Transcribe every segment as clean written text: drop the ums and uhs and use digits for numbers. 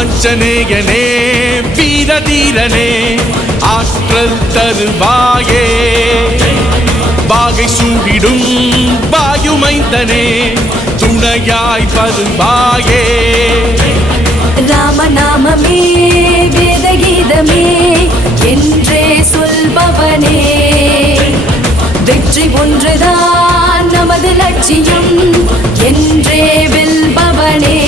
அஞ்சனேயனே வீரதீரனே ஆற்றல் தருவாயே வாகை சூடிடும் வாயுமைந்தனே துணையாய் வருவாயே ராமநாமமே வேதகீதமே என்றே சொல்பவனே வெற்றி ஒன்றுதான் நமது லட்சியம் என்றே வெல்பவனே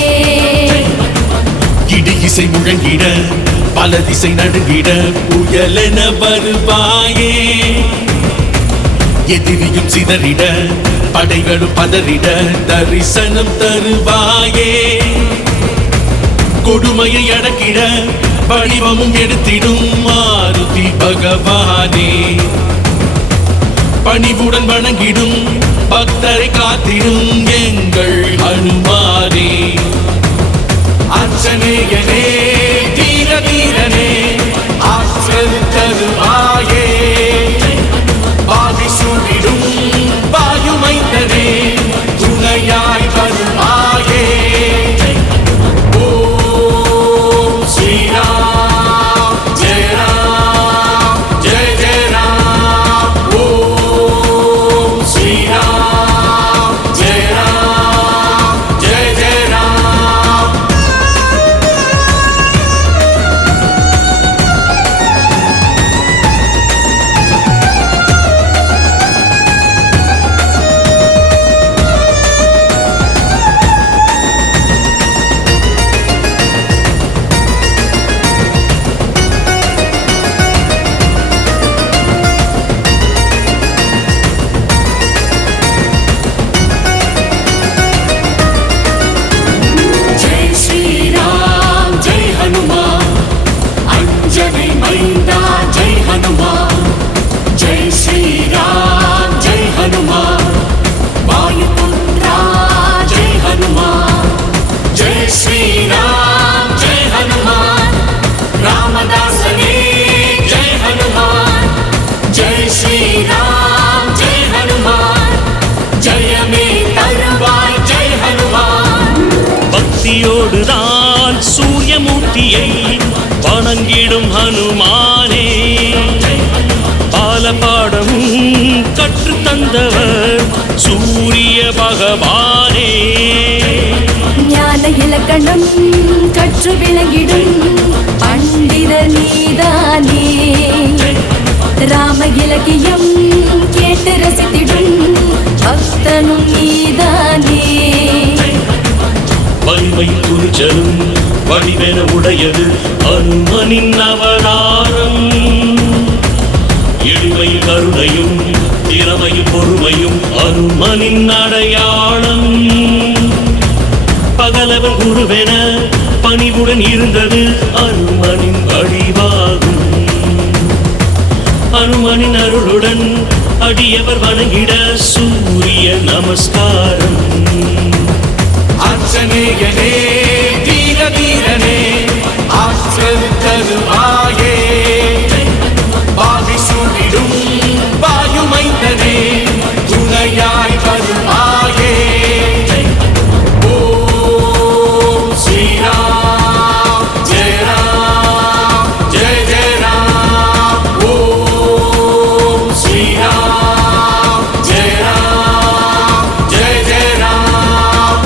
இடி இசை முழங்கிட பல திசை நடுங்கிட புயலென வருவாயே எதிரியும் சிதறிட படைகளும் பதறிட தரிசனம் தருவாயே கொடுமையை அடக்கிட வடிவமும் எடுத்திடும் மாருதி பகவானே பணிவுடன் வணங்கிடும் பக்தரை காத்திடும் எங்கள் ஹனுமானே அஞ்சனேயனே வீரதீரனே ஆற்றல் தருவாயே வாகை சூடிடும் வாயுமைந்தனே துணையாய் வருவாயே ஓம் ஸ்ரீராம் ஜெய ராம் ஜெய ஜெய ராம் ஓம் ஸ்ரீராம் ஜெய ராம் ஜெய ஜெய ராம் பக்தியோடுதான் சூரியமூர்த்தியை வணங்கிடும் ஹனுமானே பாலபாடமும் கற்று தந்தவர் சூரிய பகவானே ஞான இலக்கணம் கற்று விளங்கிடும் பண்டிதர் நீதானே ராம இலக்கியம் கேட்டு ரசித்திடும் பக்தனும் நீதானே வலிமையும் துணிச்சலும் வடிவென உடையது அனுமனின் அவதாரம் எளிமையும் கருணையும் திறமையும் பொறுமையும் அனுமனின் அடையாளம் பகலவன் குருவென பணிவுடன் இருந்தது அனுமனின் வடிவாகும் அனுமனின் அருளுடன் அடியவர் வணங்கிட சூரிய நமஸ்காரம் அஞ்சனேயனே வீரதீரனே ஆற்றல் தருவாயே வாகை சூடிடும் வாயுமைந்தனே துணையாய் வருவாயே ஓம் ஸ்ரீராம் ஜெய ராம் ஜெய ஜெய ராம் ஓம் ஸ்ரீராம் ஜெய ராம் ஜெய ஜெய ராம்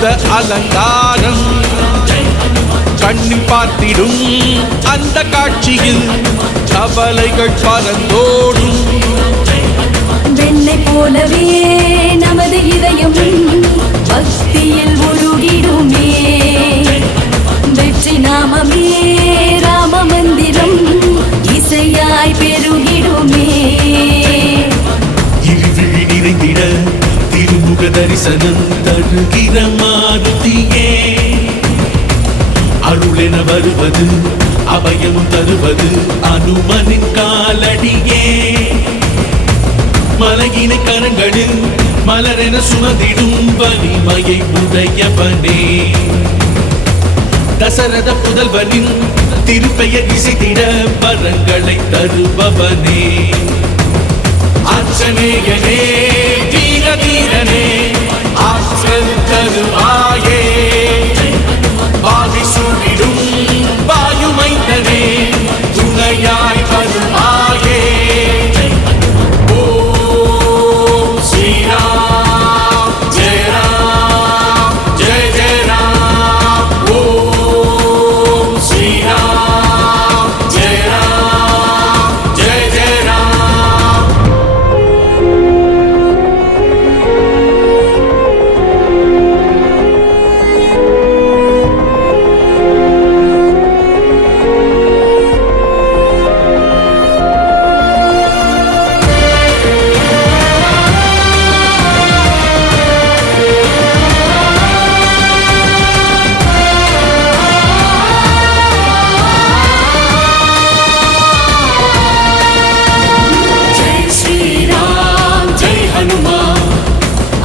பஞ்சபூத அலங்காரம் கண்ணில் பார்த்திடும் அந்த காட்சியில் கவலைகள் பறந்தோடும். வெண்ணை போலவே நமது இதயம் பக்தியில் உருகிடுமே. வெற்றி நாமமே ராம மந்திரம் இசையாய் பெருகிடுமே. இருவிழி நிறைந்திட திருமுக தரிசனம் தருகிற மாருதியே. அருளென வருவது அபயமும் தருவது அனுமனின் காலடியே. மலையினை கரங்களில் மலரென சுமந்திடும் வலிமையை உடையவனே. தசரத புதல்வனின் திருப்பெயர் இசைத்திட வரங்களை தருபவனே. ஆஞ்சநேயனே தீர தீரனே ஆற்றல் தருவாயே. வாகை சூடிடும் வாயுமைந்தனே துணையாய் வருவாயே. ஓம் ஸ்ரீராம் ஜெய ராம் ஜெய ஜெய ராம். ஓம் ஸ்ரீராம் ஜெய ராம் ஜெய ஜெய ராம். ஜெய் ஸ்ரீராம் ஜெய் ஹனுமான்.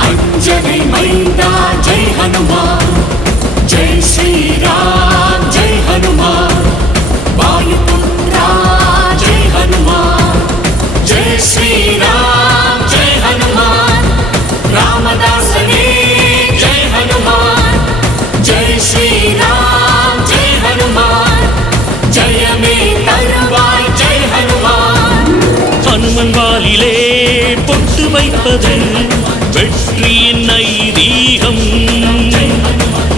அஞ்சனை மைந்தா ஜெய் ஹனுமான். ஜெய் ஸ்ரீராம் ஜெய் ஹனுமான். வாயுபுத்ரா ஜெய் ஹனுமான். ஜெய் ஸ்ரீராம் ஜெய் ஹனுமான். ராமதாசனே ஜெய் ஹனுமான். ஜெய் ஸ்ரீராம் ஜெய் ஹனுமான். ஜெயமே தருவாய் ஜெய் ஹனுமான். ஹனுமன் வாலிலே பொட்டு வைப்பது வெற்றியின் ஐதீகம்.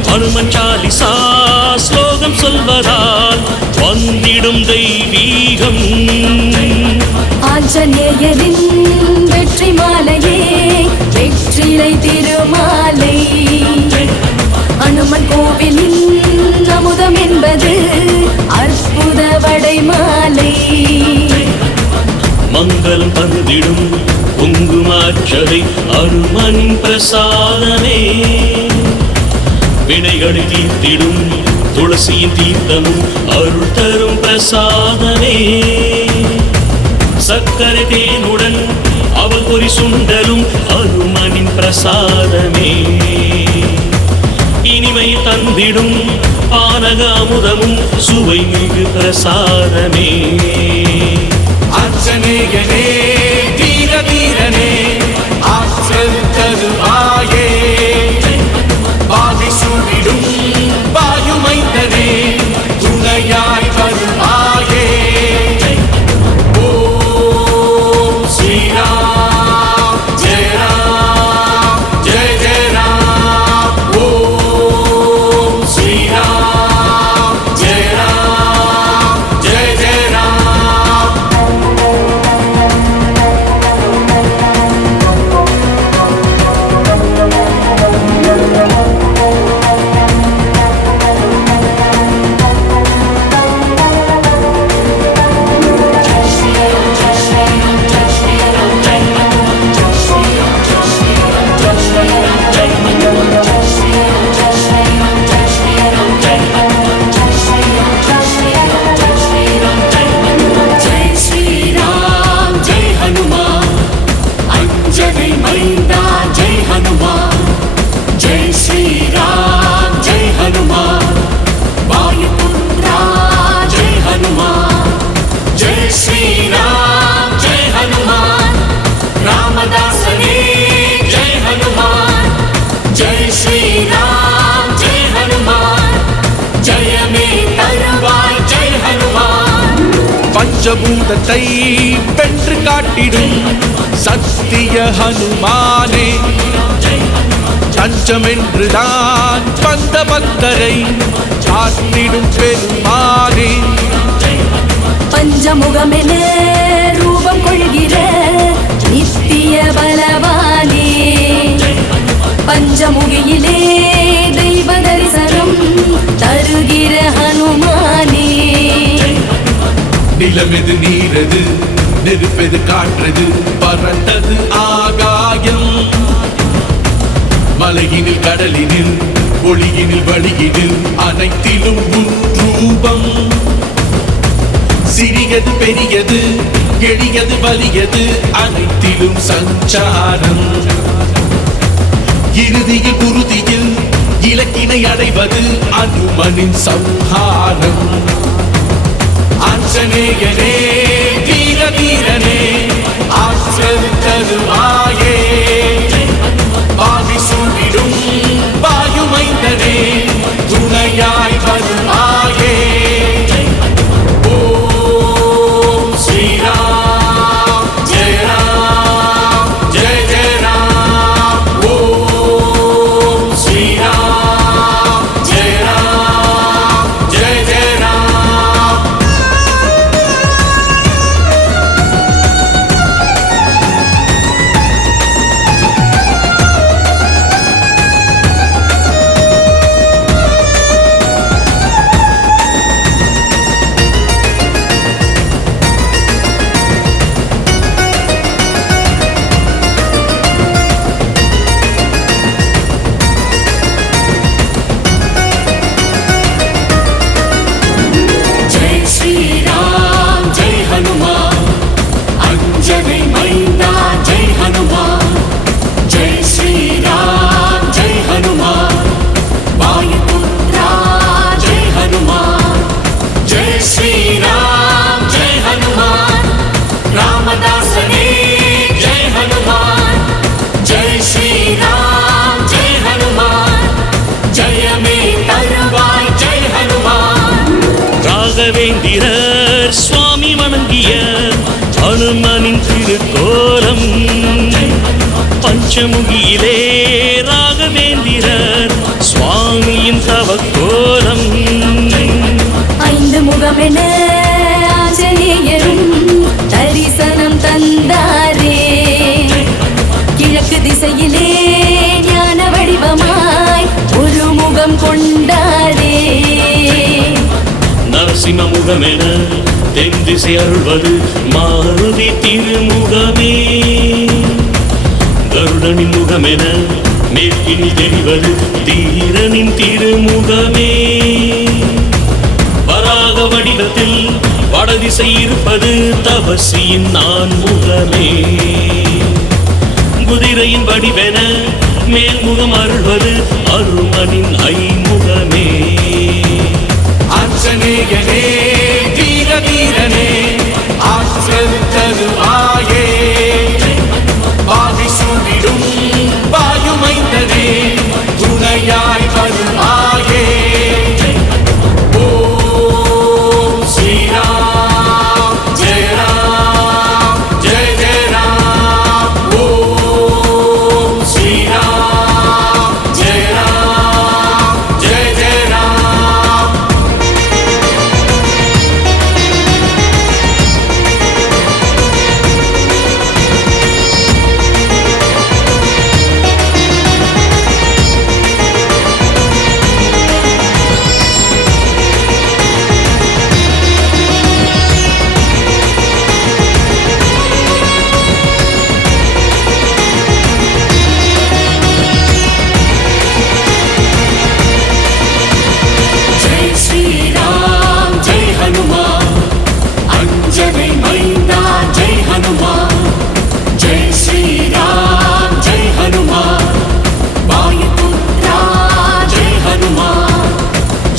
ஹனுமன் சாலிசா ஸ்லோகம் சொல்வதால் வந்திடும் தெய்வீகம். ஆஞ்சநேயரின் வெற்றி மாலையே வெற்றிலை திருமாலை. அனுமன் கோவிலின் அமுதம் என்பது அற்புத வடை மாலை. மங்களம் தந்திடும் குங்குமாட்சதை அனுமனின் பிரசாதமே. வினைகளை தீர்த்திடும் துளசியின் தீர்த்தமும் அருள் தரும் பிரசாதமே. சக்கரை தேனுடன் அவள் பொறி சுண்டலும் அனுமனின் பிரசாதமே. இனிமை தந்திடும் பானக அமுதமும் சுவை மிகு பிரசாதமே. ஆஞ்சநேயனே தீர தீரனே ஆற்றல் தருவாயே. வாகை சூடிடும் வாயுமைந்தனே துணையாய் வருவாயே. ஓம் ஸ்ரீராம் ஜெய ராம் ஜெய ஜெய ராம். ஓம் ஸ்ரீராம் ஜெய ராம் ஜெய ஜெய ராம். ஜெய் ஸ்ரீராம் ஜெய் ஹனுமான். அஞ்சனை மைந்தா ஜெய் ஹனுமான். ஜெய் ஸ்ரீராம் ஜெய் ஹனுமான். வாயுபுத்ரா ஜெய் ஹனுமான். ஜெய் ஸ்ரீராம் ஜெய் ஹனுமான். ராமதாசனே ஜெய் ஹனுமான். ஜெய் ஸ்ரீராம் ஜெய் ஹனுமான். ஜெயமே தருவாய் ஜெய் ஹனுமான். பஞ்சபூதத்தை வென்று காட்டிடும் சத்திய ஹனுமானே. தஞ்சமென்றுதான் வந்த பக்தரை காத்திடும் பெருமானே. பஞ்சமுகமென ரூபம் கொள்கிற நித்திய பலவானே, பஞ்சமுகியிலே தெய்வ தரிசனம் தருகிற ஹனுமானே. நிலமெது நீரது நெருப்பெது காற்றது பறந்தது ஆகாயம், மலையினில் கடலினில் ஒளியினில் வழியினில் அனைத்திலும் உன் ரூபம். சிறியது பெரியது எளியது வலியது அனைத்திலும் சஞ்சாரம். இறுதியில் குருதியில் இலக்கினை அடைவது அனுமனின் சம்ஹாரம். ஆஞ்சநேயனே தீர தீரனே ஆற்றல் தருவாயே, பாவி சூழிடும் வாயுமைந்தனே துணையாய் வருவாயே. ஓம் ஸ்ரீராம் ஜெய ராம் ஜெய ஜெய ராம். ஓம் ஸ்ரீராம் ஜெய ராம் ஜெய ஜெய ராம். जय श्री राम जय हनुमान अंजनी मैंदा जय हनुमान. जय श्री राम जय हनुमान वायुपुत्रा जय हनुमान. जय श्री राम जय हनुमान रामदासने जय हनुमान. जय श्री राम जय हनुमान जय में तरुवाय जय हनुमान. ராகவேந்திரர் சுவாமி வணங்கிய ஹனுமனின் திருக்கோலம், பஞ்சமுகியிலே ராகவேந்திரர் சுவாமியின் தவக்கோலம். ஐந்து முகமென ஆஞ்சநேயரும் தரிசனம் தந்தாரே, கிழக்கு திசையிலே ஞான வடிவமாய் ஒரு முகம் கொண்டாரே. நரசிம்ம முகமென தென் திசை அருள்வது மாருதி திருமுகமே, கருடனின் முகமென மேற்கினில் தெரிவது தீரனின் திருமுகமே. வராக வடிவத்தில் வடதிசை இருப்பது தபசியின் நான்முகமே, குதிரையின் வடிவென மேல்முகம் அருள்வது அருமனின் ஐமுகமே. ஆஞ்சநேயனே தீர தீரனே ஆற்றல் தருவாயே, பாவி சூழிடும் வாயுமைந்தனே துணையாய் வருவாயே. ஓம் ஸ்ரீராம் ஜெய ராம் ஜெய ஜெய ராம். ஓம் ஸ்ரீராம் ஜெய ராம் ஜெய ஜெய ராம். जय श्री राम जय हनुमान अंजनी मैंदा जय हनुमान. जय श्री राम जय हनुमान वायुपुत्रा जय हनुमान.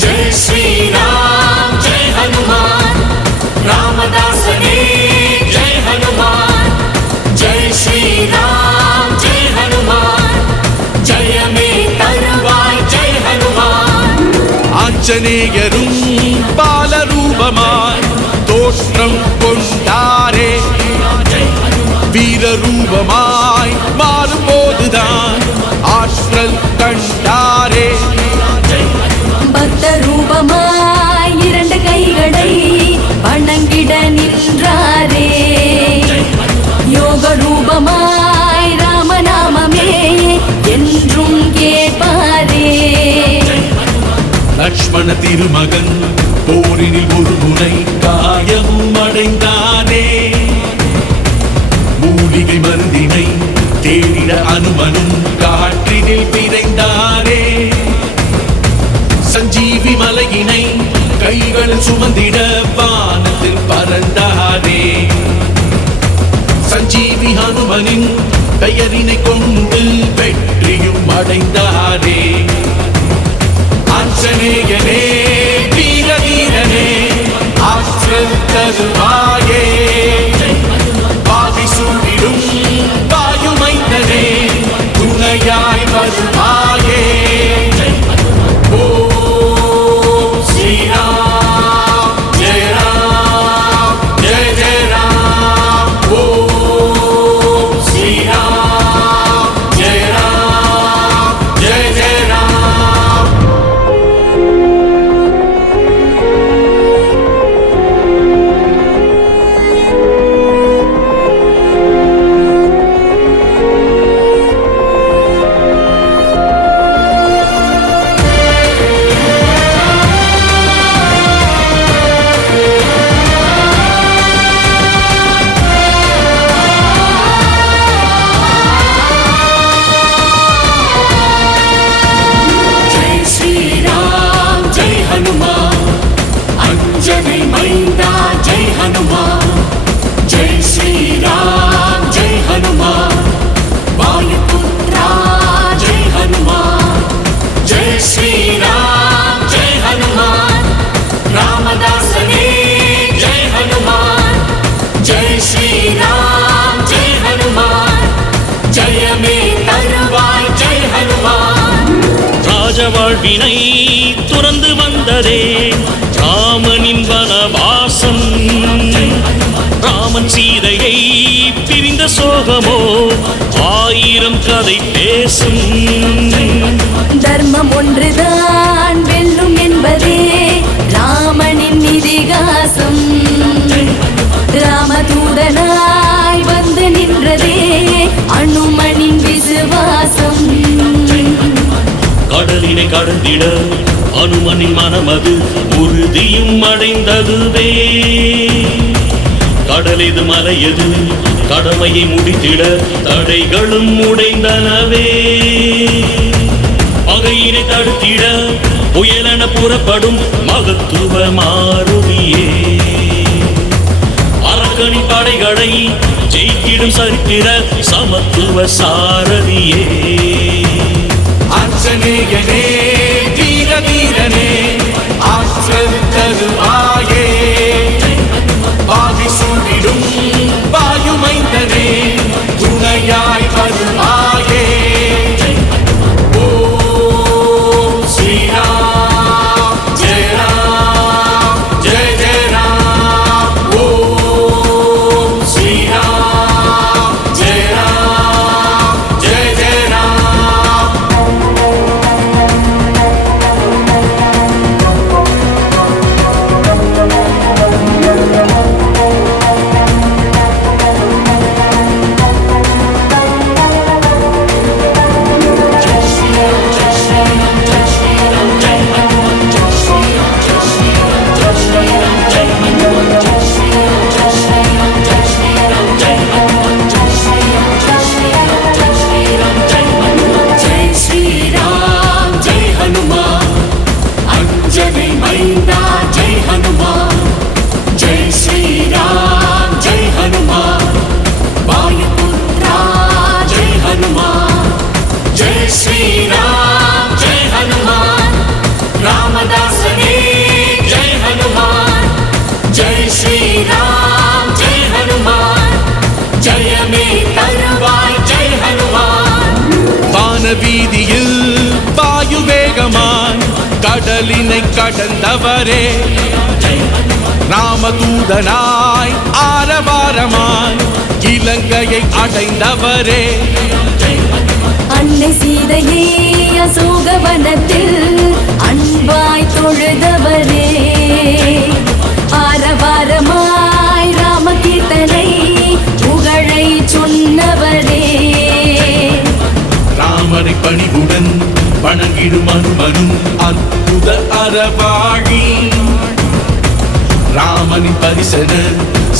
जय श्री राम जय हनुमान रामदासने जय हनुमान. जय श्री राम जय हनुमान जय में तरुवाय जय हनुमान. ஆஞ்சநேயரும் பாலரூபமாய் தோற்றம் கொண்டாரே, வீரரூபமாய் மாறும்போதுதான் ஆற்றல் கண் லக்ஷ்மண திருமகன் போரினில் ஒரு முறை காயமும் அடைந்தானே. மூலிகை மருந்தினை தேடிட அனுமனும் காற்றினில் விரைந்தாரே. சஞ்சீவி மலையினை கைகளில் சுமந்திட வானத்தில் பறந்தாரே. சஞ்சீவி ஹனுமனின் பெயரினை கொண்டு வெற்றியும் அடைந்தாரே. ஆஞ்சநேயனே வீர வீரனே ஆற்றல் தருவாயே. பாதி சூழிடும் வாயுமைந்தனே துணையாய் வருவாயே. ஓம் ஸ்ரீராம் ஜெய ராம் ஜெய ஜெய ராம். ஓம் ஸ்ரீராம் ஜெய ராம் ஜெய ஜெய ராம். जय श्री राम जय हनुमान अंजनी मैंदा जय हनुमान. जय श्री राम जय हनुमान वायुपुत्रा जय हनुमान. जय श्री राम जय हनुमान रामदासने जय हनुमान. जय श्री राम जय हनुमान जय में तरुवाय जय हनुमान. ராஜ வாழ்வினை துறந்து வந்ததே ராமனின் வனவாசம். ராமன் சீதையை பிரிந்த சோகமோ 1000 கதை பேசும். தர்மம் ஒன்றுதான் வெல்லும் என்பதே ராமனின் இதிகாசம். ராமதூதனாய் வந்து நின்றதே அனுமனின் விசுவாசம். கடலினை கடந்திட அனுமனின் மனமது உறுதியும் அடைந்ததுவே. கடலெது மலையது கடமையை முடித்திட தடைகளும் உடைந்தனவே. பகையினை தடுத்திட புயலென புறப்படும் மகத்துவ மாருதியே. அரக்கணி படைகளை ஜெயித்திடும் சரித்திர சமத்துவ சாரதியே. ஆஞ்சநேயனே வீர வீரனே ஆற்றல் தருவாயே. பாதி சூழிடும் வாயுமைந்தனே துணையாய் வருவாயே. ஓம் ஸ்ரீராம் ஜெய ராம் ஜெய ஜெய ராம். ஓம் ஸ்ரீராம் ஜெய ராம் ஜெய ஜெய ராம். जय श्री राम जय हनुमान अंजनी मैंदा जय हनुमान. जय श्री राम जय हनुमान वायुपुत्रा जय हनुमान. जय श्री राम जय हनुमान रामदासने जय हनुमान. जय श्री राम जय हनुमान जय में तरुवाय जय हनुमान. வான வீதியில் வாயு வேகமாய் கடலினை கடந்தவரே. ராமதூதனாய் ஆரவாரமாய் இலங்கையை அடைந்தவரே. அன்னை சீதையே அசோகவனத்தில் அன்பாய் தொழுதவரே. ஆரவாரமாய் ராமகீர்த்தனை புகழை சொன்னவரே. ராமனை பணிவுடன் வணங்கிடும் அனுமனும் அற்புத அறவாழி ராமனின் பரிசன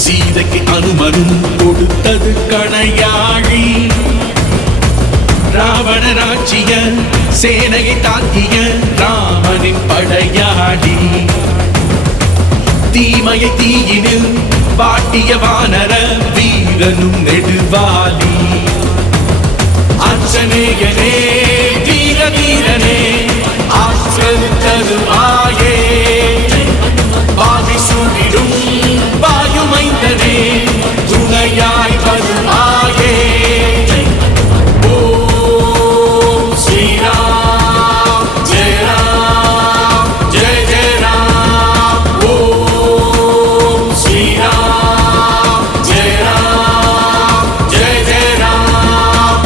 சீதைக்கு அனுமனும் கொடுத்தது கணையாழி ராவணராட்சிய சேனையை தாக்கிய ராமனின் படையாடி தீமையை தீயினில் பாட்டிய வானர வீரனும் நெடுவாலி அஞ்சனேயனே வீர வீரனே ஆற்றல் தருவாயே பாதி சூடிடும் வாயுமைந்தனே துணையாய் வருவாயே ஓம் ஸ்ரீராம் ஜெய ராம் ஜெய ஜெய ராம் ஓம் ஸ்ரீராம் ஜெய ராம் ஜெய ஜெய ராம்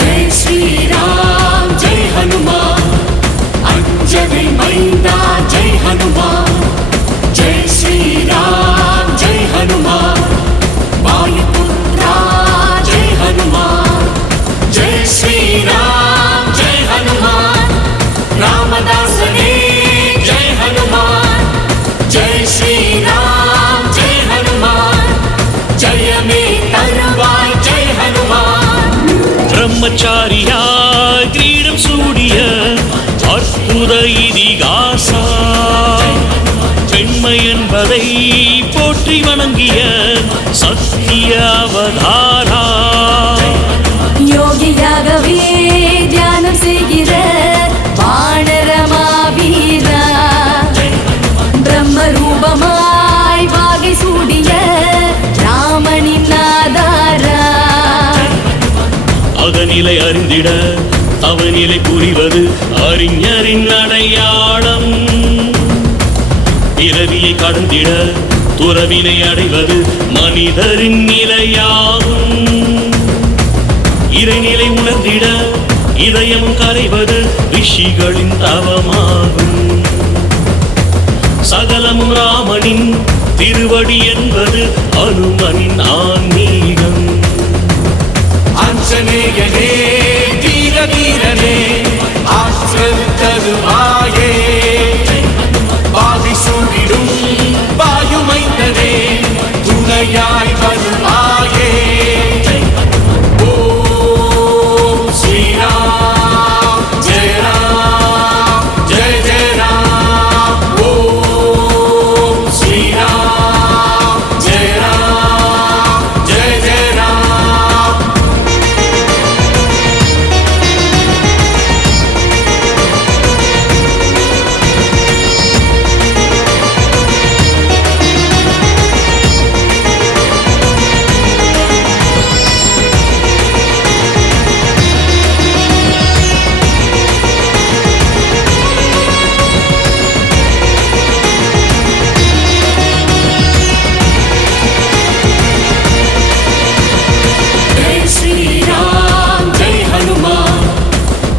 जय श्री राम जय हनुमान अंजनी मैंदा जय हनुमान जय श्री राम जय हनुमान वायुपुत्रा जय हनुमान जय श्री राम जय हनुमान रामदासने जय हनुमान जय श्री राम जय हनुमान जय में तरुवाय जय हनुमान பிரம்மச்சாரியாய் கிரீடம் சூடிய அற்புத இதிகாசா பெண்மை என்பதை போற்றி வணங்கிய சத்திய அவதாரா யோகியாகவே தியானம் செய்கிற வானரமாவீரா பிரம்ம ரூபமாய் வாகை சூடிய ராமனின் ஆதாரா அகநிலை அறிந்திட அவநிலை புரிவது அறிஞரின் அடையாளம் பிறவியை கடந்திட துறவினை அடைவது மனிதரின் நிலையாகும் இறைநிலை உணர்ந்திட இதயம் கரைவது ரிஷிகளின் தவமாகும் சகலமும் ராமனின் திருவடி என்பது அனுமனின் ஆன்மீகம் அஞ்சனேயனே வீர வீரனே ஆற்றல் தருவாயே பாதி சூடிடும் வாயுமைந்தனே துணையாய் வருவாயே ஓம் ஸ்ரீராம் ஜெய ராம் ஜெய ஜெய ராம் ஓம் ஸ்ரீராம் ஜெய ராம் ஜெய ஜெய ராம் जय श्री राम जय हनुमान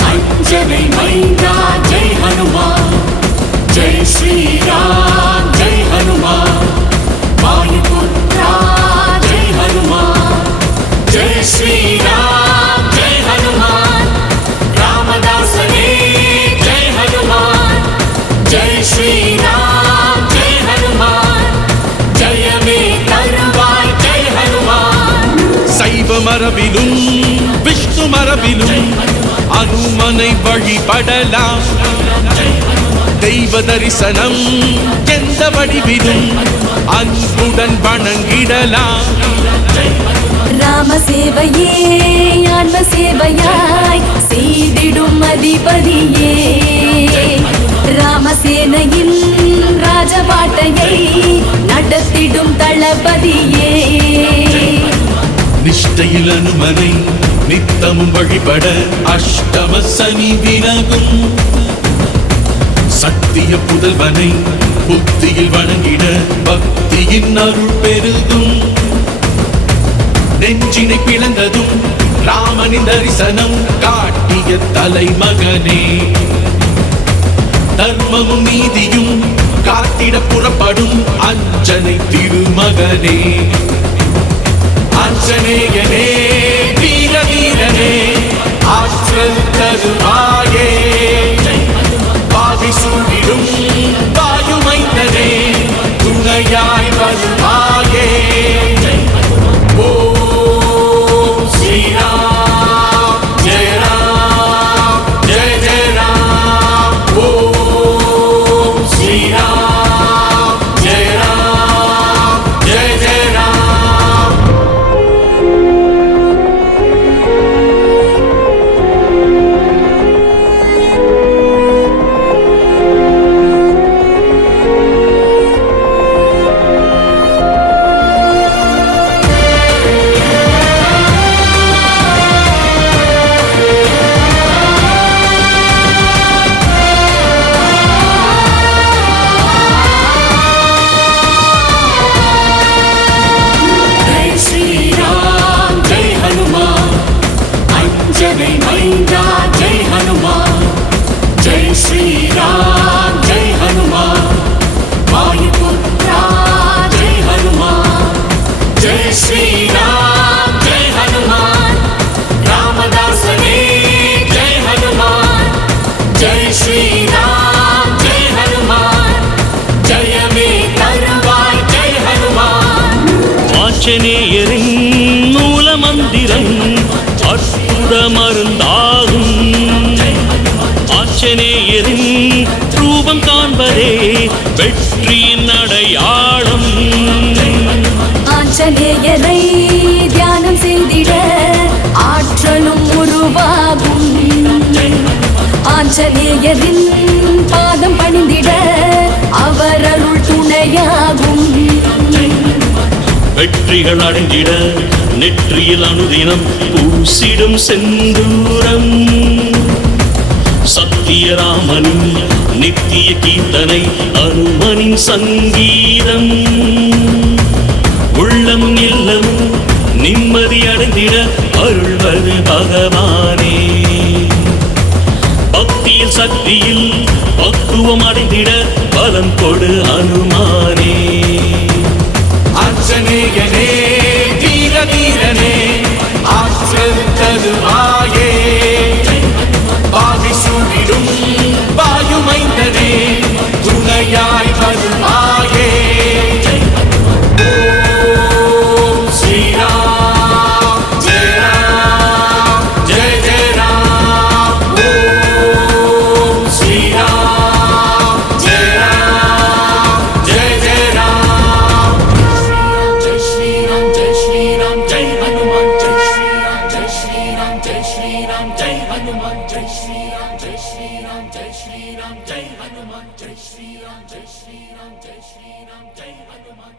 अंजनी मैंदा जय हनुमान जय श्री राम जय हनुमान वायुपुत्रा जय हनुमान जय श्री राम जय हनुमान रामदासने जय हनुमान जय श्री राम जय हनुमान जय में तरुवाय जय हनुमान சைவ மரபிலும் விஷ்ணு மரபிலும் அனுமனை வழிபடலாம் தெய்வ தரிசனம் எந்த வடிவிலும் அன்புடன் வணங்கிடலாம் ராம சேவையே ஆன்ம சேவையாய் செய்திடும் அதிபதியே ராமசேனையின் ராஜபாட்டையை நடத்திடும் தளபதியே நிஷ்டையில் அனுமனை நித்தமும் வழிபட அஷ்டம சனி விலகும் சத்திய புதல்வனை புத்தியில் வணங்கிட பக்தியின் அருள் பெருகும். நெஞ்சினை பிளந்ததும் ராமனின் தரிசனம் காட்டிய தலைமகனே. தர்மமும் நீதியும் காத்திட புறப்படும் அஞ்சனை திருமகனே. ஆஞ்சநேயனே வீர வீரனே ஆற்றல் தருவாயே. பாவி சூழிடும் வாயுமைந்தனே துணையாய் வருவாயே. ஓம் ஸ்ரீராம் ஜெய ராம் ஜெய ஜெய ராம். ஓம் ஸ்ரீராம் ஜெய ராம் ஜெய ஜெய ராம். जय श्री राम जय हनुमान अंजनी मैया जय हनुमान. जय श्री राम जय हनुमान वायुपुत्रा जय हनुमान. जय श्री राम जय हनुमान रामदासने जय हनुमान. जय श्री राम जय हनुमान जय में तरुवाय जय हनुमान. ஆஞ்சநேயரின் மூல மந்திரம் அற்புத மருந்தாகும். ஆஞ்சநேயரின் ரூபம் காண்பதே வெற்றியின் அடையாளம். ஆஞ்சநேயரை தியானம் செய்திட ஆற்றலும் உருவாகும். ஆஞ்சநேயரின் பாதம் பணிந்திட அவர் அருள் துணையாகும். வெற்றிகள் அடைந்திட நெற்றியில் அனுதினம் பூசிடும் செந்தூரம். சத்தியராமனின் நித்திய கீர்த்தனை அனுமனின் சங்கீதம். உள்ளமும் இல்லமும் நிம்மதி அடைந்திட அருள்வது பகவானே. பக்தியில் சக்தியில் பக்குவம் அடைந்திட பலம் கொடு அனுமானே. ஆஞ்சநேயனே வீர வீரனே ஆற்றல் தருவாயே. பாவி சூழிடும் வாயுமைந்தனே துணையாய் வருவாயே. ஓம் ஸ்ரீராம் ஜெய ராம் ஜெய ஜெய ராம். ஓம் ஸ்ரீராம் ஜெய ராம் ஜெய ஜெய ராம். जय श्री राम जय श्री राम जय हनुमान. जय श्री राम जय श्री राम जय श्री राम जय हनुमान. जय श्री राम जय श्री राम जय श्री राम जय हनुमान. जय श्री राम जय श्री राम जय श्री राम जय हनुमान.